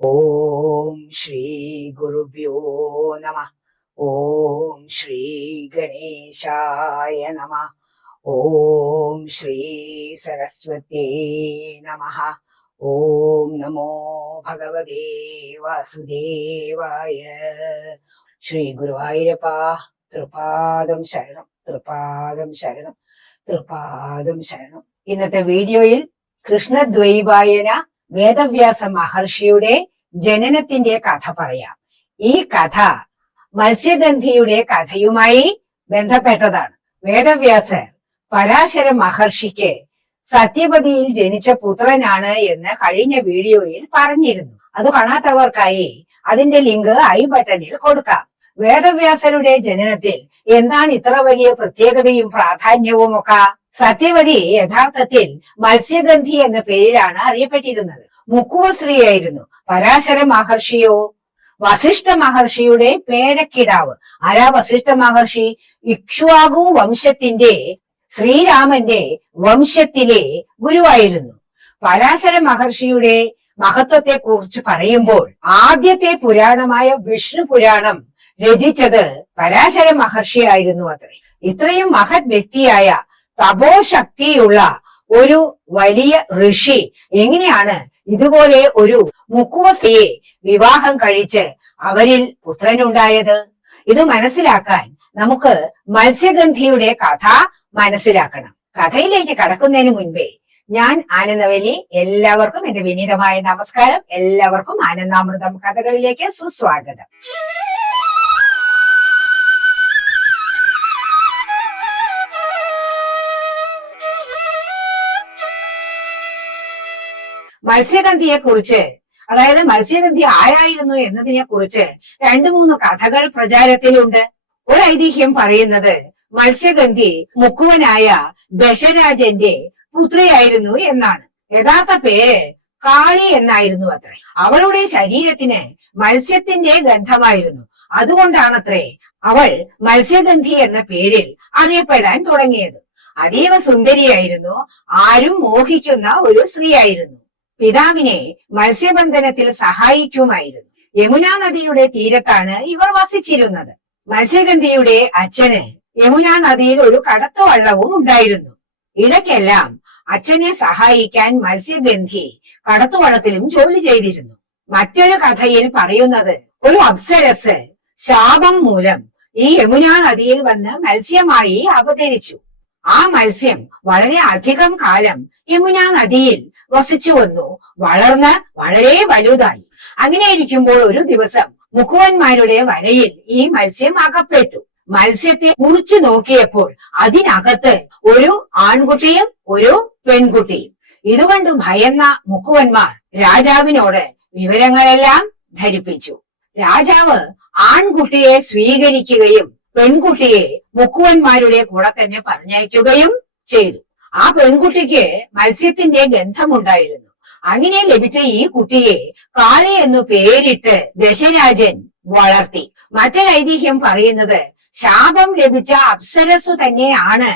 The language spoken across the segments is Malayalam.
ഓം ശ്രീ ഗുരുഭ്യോ നമഃ. ഓം ശ്രീ ഗണേശായ നമഃ. ഓം ശ്രീ സരസ്വത്യേ നമഃ. ഓം നമോ ഭഗവതേ വാസുദേവായ. ശ്രീ ഗുരുവായൂരപ്പ, തൃപാദം ശരണം, തൃപാദം ശരണം, തൃപാദം ശരണം. ഇന്നത്തെ വീഡിയോയിൽ കൃഷ്ണദ്വൈപായന വേദവ്യാസ മഹർഷിയുടെ ജനനത്തിന്റെ കഥ പറയാം. ഈ കഥ മത്സ്യഗന്ധിയുടെ കഥയുമായി ബന്ധപ്പെട്ടതാണ്. വേദവ്യാസർ പരാശര മഹർഷിക്ക് സത്യവതിയിൽ ജനിച്ച പുത്രനാണ് എന്ന് കഴിഞ്ഞ വീഡിയോയിൽ പറഞ്ഞിരുന്നു. അത് കാണാത്തവർക്കായി അതിന്റെ ലിങ്ക് ഐ ബട്ടണിൽ കൊടുക്കാം. വേദവ്യാസരുടെ ജനനത്തിൽ എന്താണ് ഇത്ര വലിയ പ്രത്യേകതയും പ്രാധാന്യവും ഒക്കെ? സത്യവതി യഥാർത്ഥത്തിൽ മത്സ്യഗന്ധി എന്ന പേരിലാണ് അറിയപ്പെട്ടിരുന്നത്. മുക്കുവ സ്ത്രീയായിരുന്നു. പരാശര മഹർഷിയോ വസിഷ്ഠ മഹർഷിയുടെ പേരക്കിടാവ്. ആരാ വസിഷ്ഠ മഹർഷി? ഇക്ഷ്വാകു വംശത്തിന്റെ ശ്രീരാമന്റെ വംശത്തിലെ ഗുരുവായിരുന്നു. പരാശര മഹർഷിയുടെ മഹത്വത്തെ കുറിച്ച് പറയുമ്പോൾ ആദ്യത്തെ പുരാണമായ വിഷ്ണു പുരാണം രചിച്ചത് പരാശര മഹർഷിയായിരുന്നു അത്രേ. ഇത്രയും മഹത് വ്യക്തിയായ തപോശക്തിയുള്ള ഒരു വലിയ ഋഷി എങ്ങനെയാണ് ഇതുപോലെ ഒരു മുക്കുവസ്ത്രീയെ വിവാഹം കഴിച്ച് അവരിൽ പുത്രനുണ്ടായത്? ഇത് മനസ്സിലാക്കാൻ നമുക്ക് മത്സ്യഗന്ധിയുടെ കഥ മനസ്സിലാക്കണം. കഥയിലേക്ക് കടക്കുന്നതിന് മുൻപേ ഞാൻ ആനന്ദവല്ലി, എല്ലാവർക്കും എന്റെ വിനീതമായ നമസ്കാരം. എല്ലാവർക്കും ആനന്ദാമൃതം കഥകളിലേക്ക് സുസ്വാഗതം. മത്സ്യഗന്ധിയെ കുറിച്ച്, അതായത് മത്സ്യഗന്ധി ആരായിരുന്നു എന്നതിനെ കുറിച്ച് 2-3 കഥകൾ പ്രചാരത്തിലുണ്ട്. ഒരു ഐതിഹ്യം പറയുന്നത് മത്സ്യഗന്ധി മുക്കുവനായ ദശരാജന്റെ പുത്രിയായിരുന്നു എന്നാണ്. യഥാർത്ഥ പേര് കാളി എന്നായിരുന്നു അത്രേ. അവളുടെ ശരീരത്തിന് മത്സ്യത്തിന്റെ ഗന്ധമായിരുന്നു. അതുകൊണ്ടാണത്രേ അവൾ മത്സ്യഗന്ധി എന്ന പേരിൽ അറിയപ്പെടാൻ തുടങ്ങിയത്. അതീവ സുന്ദരിയായിരുന്നു. ആരും മോഹിക്കുന്ന ഒരു സ്ത്രീയായിരുന്നു. പിതാവിനെ മത്സ്യബന്ധനത്തിൽ സഹായിക്കുമായിരുന്നു. യമുനാ നദിയുടെ തീരത്താണ് ഇവർ വസിച്ചിരുന്നത്. മത്സ്യഗന്ധിയുടെ അച്ഛന് യമുനാ നദിയിൽ ഒരു കടത്തുവള്ളവും ഉണ്ടായിരുന്നു. ഇടയ്ക്കെല്ലാം അച്ഛനെ സഹായിക്കാൻ മത്സ്യഗന്ധി കടത്തുവള്ളത്തിലും ജോലി ചെയ്തിരുന്നു. മറ്റൊരു കഥയിൽ പറയുന്നത് ഒരു അപ്സരസ് ശാപം മൂലം ഈ യമുനാ നദിയിൽ വന്ന് മത്സ്യമായി അവതരിച്ചു. ആ മത്സ്യം വളരെ അധികം കാലം യമുനാ നദിയിൽ വസിച്ചു വന്നു. വളർന്ന് വളരെ വലുതായി. അങ്ങനെ ഇരിക്കുമ്പോൾ ഒരു ദിവസം മുക്കുവന്മാരുടെ വലയിൽ ഈ മത്സ്യം അകപ്പെട്ടു. മത്സ്യത്തെ മുറിച്ചു നോക്കിയപ്പോൾ അതിനകത്ത് ഒരു ആൺകുട്ടിയും ഒരു പെൺകുട്ടിയും. ഇതുകൊണ്ട് ഭയന്ന മുക്കുവന്മാർ രാജാവിനോട് വിവരങ്ങളെല്ലാം ധരിപ്പിച്ചു. രാജാവ് ആൺകുട്ടിയെ സ്വീകരിക്കുകയും പെൺകുട്ടിയെ മുക്കുവന്മാരുടെ കൂടെ തന്നെ പറഞ്ഞയക്കുകയും ചെയ്തു. ആ പെൺകുട്ടിക്ക് മത്സ്യത്തിന്റെ ഗന്ധമുണ്ടായിരുന്നു. അങ്ങനെ ലഭിച്ച ഈ കുട്ടിയെ കാളി എന്നു പേരിട്ട് ദശരാജൻ വളർത്തി. മറ്റൊരു ഐതിഹ്യം പറയുന്നത് ശാപം ലഭിച്ച അപ്സരസു തന്നെയാണ്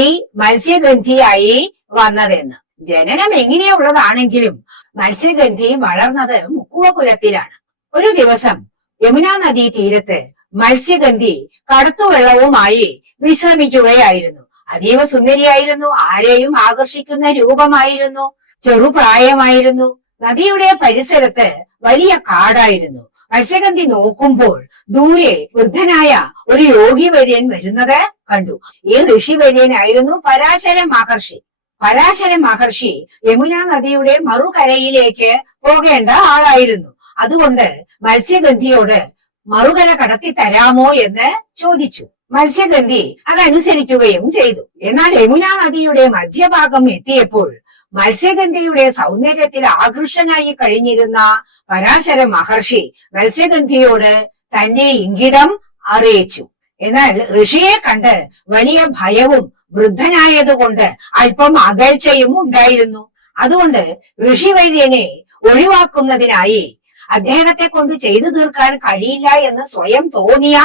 ഈ മത്സ്യഗന്ധിയായി വന്നതെന്ന്. ജനനം എങ്ങനെയുള്ളതാണെങ്കിലും മത്സ്യഗന്ധി വളർന്നത് മുക്കുവ കുലത്തിലാണ്. ഒരു ദിവസം യമുനാ നദീ തീരത്ത് മത്സ്യഗന്ധി കടത്തുവെള്ളവുമായി വിശ്രമിക്കുകയായിരുന്നു. അതീവ സുന്ദരിയായിരുന്നു. ആരെയും ആകർഷിക്കുന്ന രൂപമായിരുന്നു. ചെറുപ്രായമായിരുന്നു. നദിയുടെ പരിസരത്ത് വലിയ കാടായിരുന്നു. മത്സ്യഗന്ധി നോക്കുമ്പോൾ ദൂരെ വൃദ്ധനായ ഒരു യോഗിവര്യൻ വരുന്നത് കണ്ടു. ഈ ഋഷിവര്യനായിരുന്നു പരാശര മഹർഷി. പരാശര മഹർഷി യമുനാ നദിയുടെ മറുകരയിലേക്ക് പോകേണ്ട ആളായിരുന്നു. അതുകൊണ്ട് മത്സ്യഗന്ധിയോട് മറുകര കടത്തി തരാമോ എന്ന് ചോദിച്ചു. മത്സ്യഗന്ധി അതനുസരിക്കുകയും ചെയ്തു. എന്നാൽ യമുനാ നദിയുടെ മധ്യഭാഗം എത്തിയപ്പോൾ മത്സ്യഗന്ധിയുടെ സൗന്ദര്യത്തിൽ ആകർഷനായി കഴിഞ്ഞിരുന്ന പരാശര മഹർഷി മത്സ്യഗന്ധിയോട് തന്റെ ഇംഗിതം അറിയിച്ചു. എന്നാൽ ഋഷിയെ കണ്ട് വലിയ ഭയവും വൃദ്ധനായതുകൊണ്ട് അല്പം അകൽച്ചയും ഉണ്ടായിരുന്നു. അതുകൊണ്ട് ഋഷിവര്യനെ ഒഴിവാക്കുന്നതിനായി അദ്ദേഹത്തെ കൊണ്ട് ചെയ്തു തീർക്കാൻ കഴിയില്ല എന്ന് സ്വയം തോന്നിയ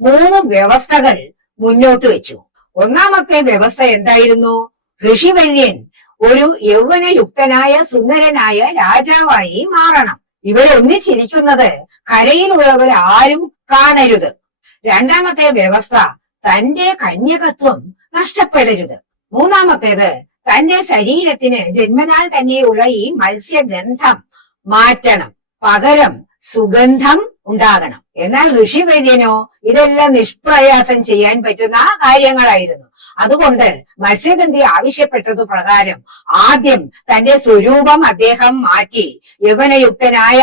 3 വ്യവസ്ഥകൾ മുന്നോട്ട് വെച്ചു. ഒന്നാമത്തെ വ്യവസ്ഥ എന്തായിരുന്നു? ഋഷിവര്യൻ ഒരു യൗവനയുക്തനായ സുന്ദരനായ രാജാവായി മാറണം. ഇവരൊന്നിച്ചിരിക്കുന്നത് കരയിലുള്ളവർ ആരും കാണരുത്. രണ്ടാമത്തെ വ്യവസ്ഥ, തന്റെ കന്യകത്വം നഷ്ടപ്പെടരുത്. മൂന്നാമത്തേത്, തന്റെ ശരീരത്തിന് ജന്മനാൽ തന്നെയുള്ള ഈ മത്സ്യഗന്ധം മാറ്റണം, പകരം സുഗന്ധം ഉണ്ടാകണം. എന്നാൽ ഋഷിവര്യനോ ഇതെല്ലാം നിഷ്പ്രയാസം ചെയ്യാൻ പറ്റുന്ന കാര്യങ്ങളായിരുന്നു. അതുകൊണ്ട് മത്സ്യഗന്ധി ആവശ്യപ്പെട്ടതു പ്രകാരം ആദ്യം തന്റെ സ്വരൂപം അദ്ദേഹം മാറ്റി യൗവനയുക്തനായ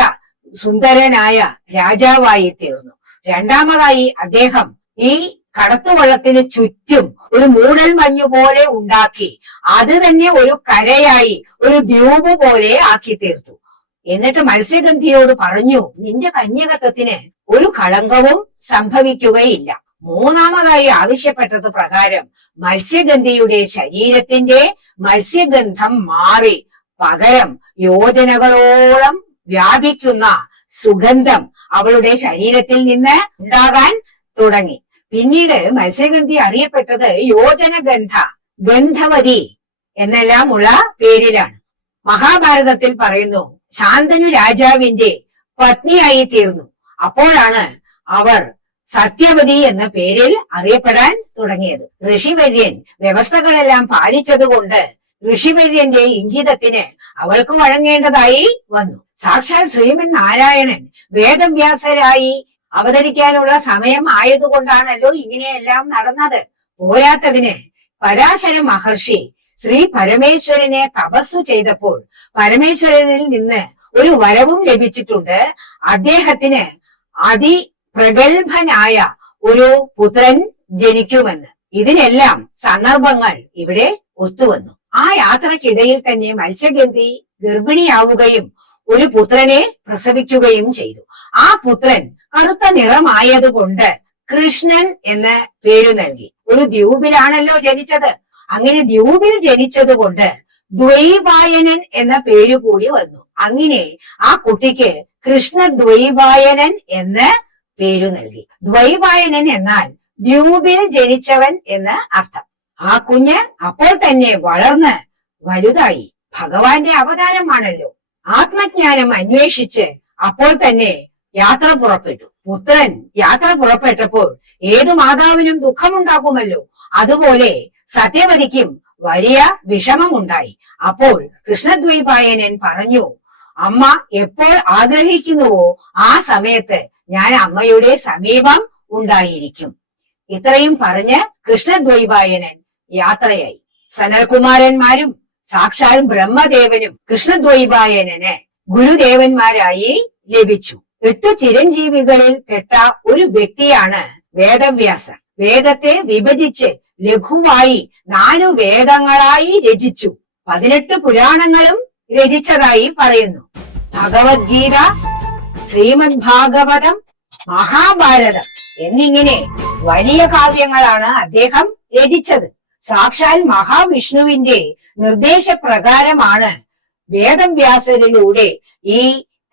സുന്ദരനായ രാജാവായി തീർന്നു. രണ്ടാമതായി അദ്ദേഹം ഈ കടത്തുവള്ളത്തിന് ചുറ്റും ഒരു മൂടൽ മഞ്ഞു പോലെ ഉണ്ടാക്കി അത് തന്നെ ഒരു കരയായി, ഒരു ദ്വീപ് പോലെ ആക്കി തീർത്തു. എന്നിട്ട് മത്സ്യഗന്ധിയോട് പറഞ്ഞു, നിന്റെ കന്യകത്വത്തിന് ഒരു കളങ്കവും സംഭവിക്കുകയില്ല. മൂന്നാമതായി ആവശ്യപ്പെട്ടത് പ്രകാരം മത്സ്യഗന്ധിയുടെ ശരീരത്തിന്റെ മത്സ്യഗന്ധം മാറി പകരം യോജനകളോളം വ്യാപിക്കുന്ന സുഗന്ധം അവളുടെ ശരീരത്തിൽ നിന്ന് ഉണ്ടാകാൻ തുടങ്ങി. പിന്നീട് മത്സ്യഗന്ധി അറിയപ്പെട്ടത് യോജനഗന്ധ, ഗന്ധവതി എന്നെല്ലാമുള്ള പേരിലാണ്. മഹാഭാരതത്തിൽ പറയുന്നു, ശാന്തനു രാജാവിന്റെ പത്നിയായി തീർന്നു. അപ്പോഴാണ് അവർ സത്യവതി എന്ന പേരിൽ അറിയപ്പെടാൻ തുടങ്ങിയത്. ഋഷിവര്യൻ വ്യവസ്ഥകളെല്ലാം പാലിച്ചതുകൊണ്ട് ഋഷിവര്യന്റെ ഇംഗിതത്തിന് അവൾക്ക് വഴങ്ങേണ്ടതായി വന്നു. സാക്ഷാൽ ശ്രീമൻ നാരായണൻ വേദവ്യാസരായി അവതരിക്കാനുള്ള സമയം ആയതുകൊണ്ടാണല്ലോ ഇങ്ങനെയെല്ലാം നടന്നത്. പോരാത്തതിന് പരാശര മഹർഷി ശ്രീ പരമേശ്വരനെ തപസ്സു ചെയ്തപ്പോൾ പരമേശ്വരനിൽ നിന്ന് ഒരു വരവും ലഭിച്ചിട്ടുണ്ട്. അദ്ദേഹത്തിന് അതിപ്രഗത്ഭനായ ഒരു പുത്രൻ ജനിക്കുമെന്ന്. ഇതിനെല്ലാം സന്ദർഭങ്ങൾ ഇവിടെ ഒത്തുവന്നു. ആ യാത്രക്കിടയിൽ തന്നെ മത്സ്യഗന്ധി ഗർഭിണിയാവുകയും ഒരു പുത്രനെ പ്രസവിക്കുകയും ചെയ്തു. ആ പുത്രൻ കറുത്ത നിറമായതുകൊണ്ട് കൃഷ്ണൻ എന്ന് പേരു നൽകി. ഒരു ദ്വീപിലാണല്ലോ ജനിച്ചത്. അങ്ങനെ ദ്വീപിൽ ജനിച്ചതുകൊണ്ട് ദ്വൈപായനൻ എന്ന പേരു കൂടി വന്നു. അങ്ങനെ ആ കുട്ടിക്ക് കൃഷ്ണദ്വൈപായനൻ എന്ന് പേരു നൽകി. ദ്വൈപായനൻ എന്നാൽ ദ്വീപിൽ ജനിച്ചവൻ എന്ന് അർത്ഥം. ആ കുഞ്ഞ് അപ്പോൾ തന്നെ വളർന്ന് വലുതായി. ഭഗവാന്റെ അവതാരമാണല്ലോ. ആത്മജ്ഞാനം അന്വേഷിച്ച് അപ്പോൾ തന്നെ യാത്ര പുറപ്പെട്ടു. പുത്രൻ യാത്ര പുറപ്പെട്ടപ്പോൾ ഏതു മാതാവിനും ദുഃഖമുണ്ടാകുമല്ലോ. അതുപോലെ സത്യവതിക്കും വലിയ വിഷമമുണ്ടായി. അപ്പോൾ കൃഷ്ണദ്വൈപായനൻ പറഞ്ഞു, അമ്മ എപ്പോൾ ആഗ്രഹിക്കുന്നുവോ ആ സമയത്ത് ഞാൻ അമ്മയുടെ സമീപം ഉണ്ടായിരിക്കും. ഇത്രയും പറഞ്ഞ് കൃഷ്ണദ്വൈപായനൻ യാത്രയായി. സനൽകുമാരന്മാരും സാക്ഷാൽ ബ്രഹ്മദേവനും കൃഷ്ണദ്വൈപായനന് ഗുരുദേവന്മാരായി ലഭിച്ചു. 8 ചിരഞ്ജീവികളിൽ പെട്ട ഒരു വ്യക്തിയാണ് വേദവ്യാസർ. വേദത്തെ വിഭജിച്ച് ലഘുവായി 4 വേദങ്ങളായി രചിച്ചു. 18 പുരാണങ്ങളും രചിച്ചതായി പറയുന്നു. ഭഗവത്ഗീത, ശ്രീമദ് ഭാഗവതം, മഹാഭാരതം എന്നിങ്ങനെ വലിയ കാവ്യങ്ങളാണ് അദ്ദേഹം രചിച്ചത്. സാക്ഷാൽ മഹാവിഷ്ണുവിന്റെ നിർദ്ദേശപ്രകാരമാണ് വേദവ്യാസരിലൂടെ ഈ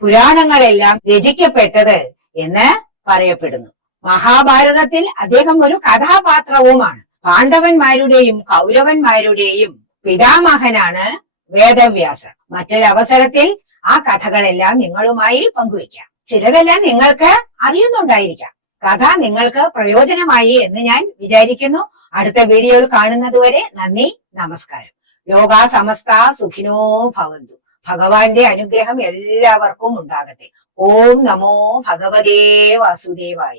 പുരാണങ്ങളെല്ലാം രചിക്കപ്പെട്ടത് എന്ന് പറയപ്പെടുന്നു. മഹാഭാരതത്തിൽ അദ്ദേഹം ഒരു കഥാപാത്രവുമാണ്. പാണ്ഡവന്മാരുടെയും കൗരവന്മാരുടെയും പിതാമഹനാണ് വേദവ്യാസർ. മറ്റൊരവസരത്തിൽ ആ കഥകളെല്ലാം നിങ്ങളുമായി പങ്കുവയ്ക്കാം. ചിലതെല്ലാം നിങ്ങൾക്ക് അറിയുന്നുണ്ടായിരിക്കാം. കഥ നിങ്ങൾക്ക് പ്രയോജനമായി എന്ന് ഞാൻ വിചാരിക്കുന്നു. അടുത്ത വീഡിയോയിൽ കാണുന്നതുവരെ നന്ദി, നമസ്കാരം. ലോകാ സമസ്ത സുഖിനോ ഭവന്തു. ഭഗവാന്റെ അനുഗ്രഹം എല്ലാവർക്കും ഉണ്ടാകട്ടെ. ഓം നമോ ഭഗവതേ വാസുദേവായ.